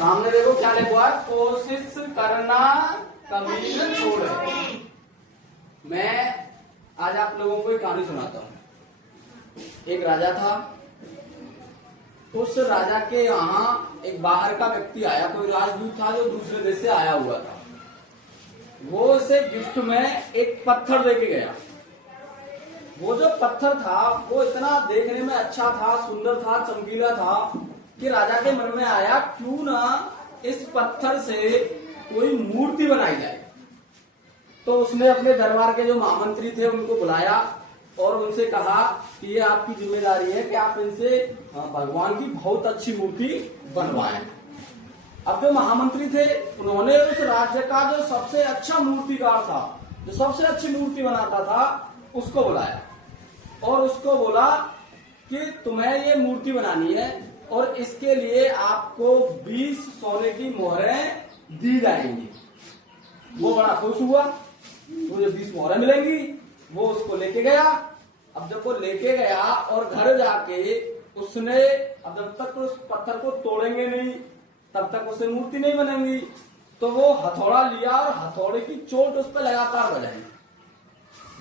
सामने देखो क्या लिखा है, कोशिश करना कभी न छोड़े। मैं आज आप लोगों को एक कहानी सुनाता हूँ। एक राजा था, उस राजा के यहाँ एक बाहर का व्यक्ति आया, कोई राजदूत था जो दूसरे देश से आया हुआ था। वो उसे गिफ्ट में एक पत्थर लेके गया। वो जो पत्थर था वो इतना देखने में अच्छा था, सुंदर था, चमकीला था कि राजा के मन में आया क्यों ना इस पत्थर से कोई मूर्ति बनाई जाए। तो उसने अपने दरबार के जो महामंत्री थे उनको बुलाया और उनसे कहा कि ये आपकी जिम्मेदारी है कि आप इनसे भगवान की बहुत अच्छी मूर्ति बनवाएं। अब जो महामंत्री थे उन्होंने उस राज्य का जो सबसे अच्छा मूर्तिकार था, जो सबसे अच्छी मूर्ति बनाता था, उसको बुलाया और उसको बोला कि तुम्हें ये मूर्ति बनानी है और इसके लिए आपको 20 सोने की मोहरें दी जाएंगी। वो बड़ा खुश हुआ, मुझे 20 मोहरें मिलेंगी। वो उसको लेके गया। अब जब वो लेके गया और घर जाके उसने, अब जब तक उस पत्थर को तोड़ेंगे नहीं तब तक उसे मूर्ति नहीं बनेगी, तो वो हथौड़ा लिया और हथौड़े की चोट उस पर लगातार बजाई,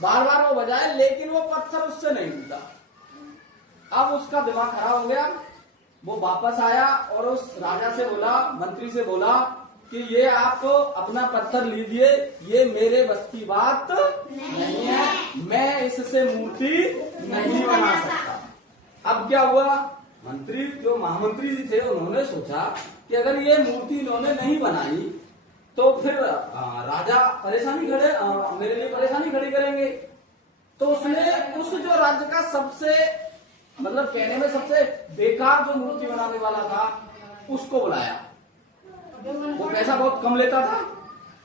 बार बार वो बजाए, लेकिन वो पत्थर उससे नहीं टूटा। अब उसका दिमाग खराब हो गया। वो वापस आया और उस राजा से बोला, मंत्री से बोला कि ये आप अपना पत्थर लीजिए, ये मेरे बस की बात नहीं है, मैं इससे मूर्ति नहीं बना सकता। अब क्या हुआ, मंत्री जो महामंत्री जी थे उन्होंने सोचा कि अगर ये मूर्ति इन्होंने नहीं बनाई तो फिर राजा परेशानी खड़े, मेरे लिए परेशानी खड़ी करेंगे। तो उसने उस जो राज्य का सबसे, मतलब कहने में सबसे बेकार जो मूर्ति बनाने वाला था उसको बुलाया। वो पैसा बहुत कम लेता था,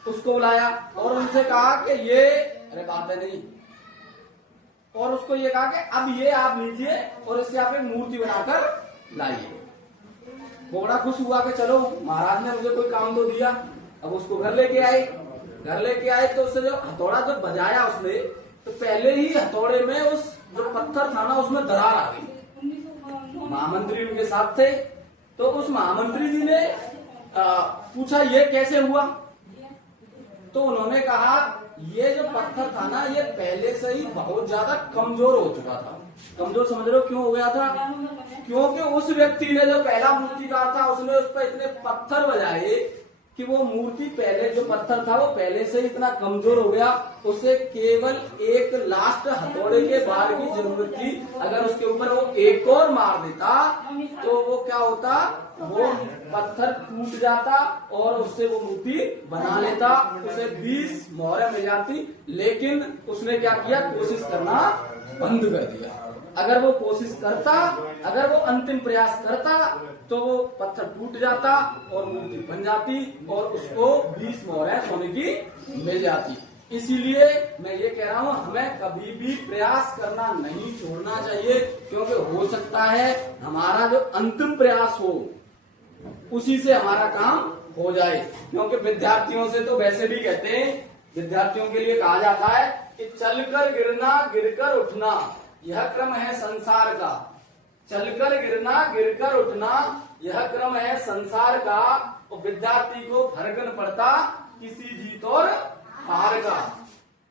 उसको बुलाया और उनसे कहा कि ये, अरे बात है नहीं, और उसको ये कहा कि अब ये आप लीजिए और इससे आप एक मूर्ति बनाकर लाइए। वो बड़ा खुश हुआ कि चलो महाराज ने मुझे कोई काम तो दिया। अब उसको घर लेके आए तो उससे जो हथौड़ा जो बजाया उसने, तो पहले ही हथौड़े में उस जो पत्थर था ना उसमें दरार आ गई। महामंत्री उनके साथ थे, तो उस महामंत्री जी ने पूछा ये कैसे हुआ। तो उन्होंने कहा ये जो पत्थर था ना ये पहले से ही बहुत ज्यादा कमजोर हो चुका था। कमजोर समझ रहे हो क्यों हो गया था? क्योंकि उस व्यक्ति ने जो पहला मूर्तिकार था उसने उस पर इतने पत्थर बजाए कि वो मूर्ति, पहले जो पत्थर था वो पहले से ही इतना कमजोर हो गया, उसे केवल एक लास्ट हथौड़े के बार की जरूरत थी। अगर उसके ऊपर वो एक और मार देता तो वो क्या होता, वो पत्थर टूट जाता और उससे वो मूर्ति बना लेता, उसे 20 मोहरें मिल जाती। लेकिन उसने क्या किया, कोशिश करना बंद कर दिया। अगर वो कोशिश करता, अगर वो अंतिम प्रयास करता तो वो पत्थर टूट जाता और मूर्ति बन जाती और उसको 20 मोहरें सोने की मिल जाती। इसीलिए मैं ये कह रहा हूँ हमें कभी भी प्रयास करना नहीं छोड़ना चाहिए, क्योंकि हो सकता है हमारा जो अंतिम प्रयास हो उसी से हमारा काम हो जाए। क्योंकि विद्यार्थियों से तो वैसे भी कहते हैं, विद्यार्थियों के लिए कहा जाता है कि चलकर गिरना गिरकर उठना यह क्रम है संसार का। चलकर गिरना गिरकर उठना यह क्रम है संसार का। और विद्यार्थी को फर्क न पड़ता किसी जीत और हार का,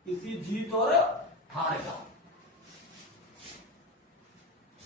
किसी जीत और हार का।